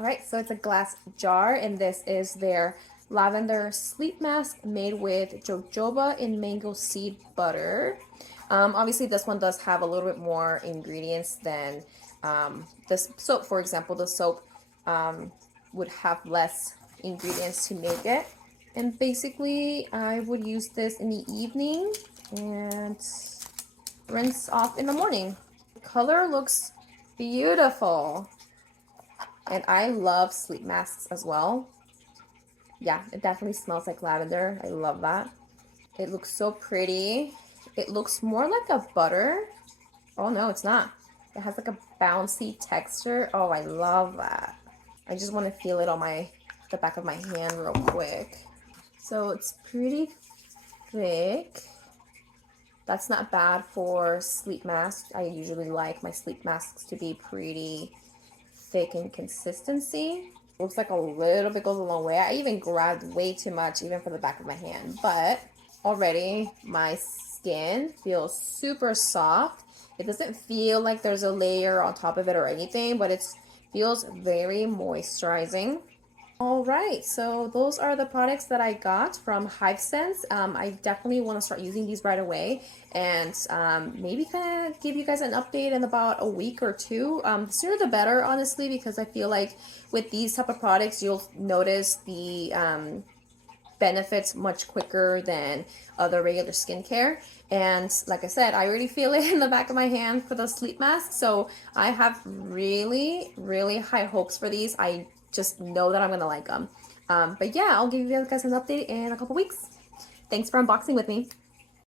All right, so it's a glass jar, and this is their Lavender Sleep Mask made with jojoba and mango seed butter. Obviously, this one does have a little bit more ingredients than this soap. For example, the soap would have less ingredients to make it. And basically, I would use this in the evening and rinse off in the morning. The color looks beautiful. And I love sleep masks as well. Yeah, it definitely smells like lavender. I love that. It looks so pretty. It looks more like a butter. Oh no, it's not. It has like a bouncy texture. Oh, I love that. I just want to feel it on the back of my hand real quick. So it's pretty thick. That's not bad for sleep masks. I usually like my sleep masks to be pretty thick in consistency. Looks like a little bit goes a long way. I even grabbed way too much even for the back of my hand, but already my skin feels super soft. It doesn't feel like there's a layer on top of it or anything, but it feels very moisturizing. All right, so those are the products that I got from Hivessence. I definitely want to start using these right away, and maybe kind of give you guys an update in about a week or two. The sooner the better, honestly, because I feel like with these type of products, you'll notice the benefits much quicker than other regular skincare. And like I said, I already feel it in the back of my hand for the sleep mask. So I have really, really high hopes for these. I just know that I'm gonna like them. But yeah, I'll give you guys an update in a couple weeks. Thanks for unboxing with me.